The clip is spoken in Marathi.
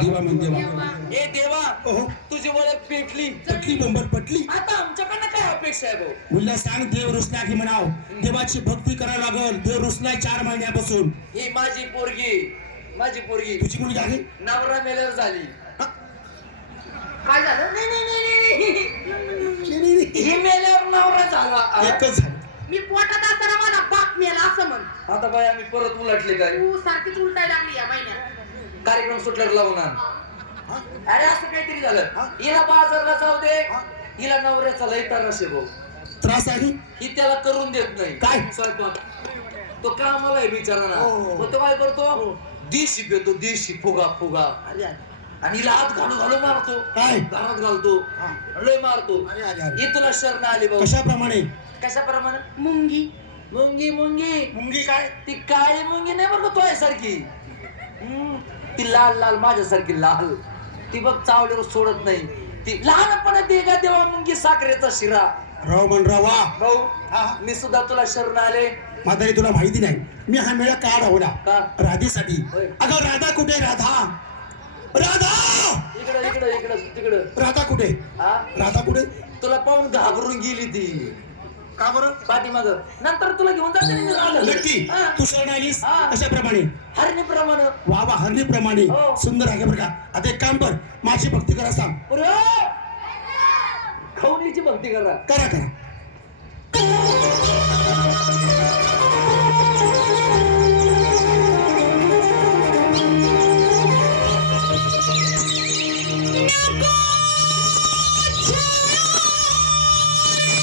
देवा म्हण देवा. हे देवा ओहो तुझी ओळख पेटली. पटली बंबर पटली. आता आमच्याकडनं काय अपेक्षा आहे भाऊ? मुलीला सांग देव रुसला की म्हणाव. देवाची भक्ती करायला लागल. देव रुसलाय चार महिन्यापासून. ही माझी पोरगी माझी पोरगी. तुझी मुलगी आहे? नवरा मेल्यावर झाली. काय झालं? नाही नाही नाही नाही. ही मेल्यावर नवरा झाला. एकच झालं. मी पोटात असताना माझा बाप मेला असं म्हण. आता बाई आम्ही परत उलटले काय? तू सारखीच उलटायला लागली या महिन्यात. कार्यक्रम सुटल्यावर लावून आण. अरे असं काहीतरी झालं. हिला बाजारला जाऊ दे. हिला नवऱ्याचा लय त्रास आहे भाऊ. त्रास आहे? ही त्याला करून देत नाही. काय? स्वयंपाक. तो कामाला आहे बिचारा ना हो. मग तो काय करतो? देशी पितो देशी फुगा फुगा. आणि हिला हात घालू घालू मारतो. काय? घरात घालतो. हा. लय मारतो. ही तुला शरण आली भाऊ. कशाप्रमाणे? कशाप्रमाणे? मुंगी. मुंगी मुंगी. मुंगी काय? ती काळी मुंगी नाही बरं का सारखी ती लाल लाल माझ्यासारखी लाल. ती बघ चावल्यावर सोडत नाही. ती लहानपणा दे का देवा मुंगी साखरेचा शिरा. राव म्हण राव वा. भाऊ हा. मी सुद्धा तुला शरण आले. म्हातारी तुला माहिती नाही. मी हा मेळा का धावला का? राधेसाठी. होय. अगं राधा कुठे राधा? राधा! इकडं इकडं इकडं तिकडं. राधा कुठे? हा? राधा कुठे? तुला पाहून घाबरून गेली ती. का बरं? पाठीमाग. नंतर तुला घेऊन जाते ना मी राहिलं. नक्की. हा. तू शरण आलीस हा. हरणीप्रमाणे वा वा हरणीप्रमाणे हो. सुंदर आहे बरं का. आता एक काम कर. माझी भक्ती करा सांग. पुरे. खाऊनीची भक्ती करा. करा करा.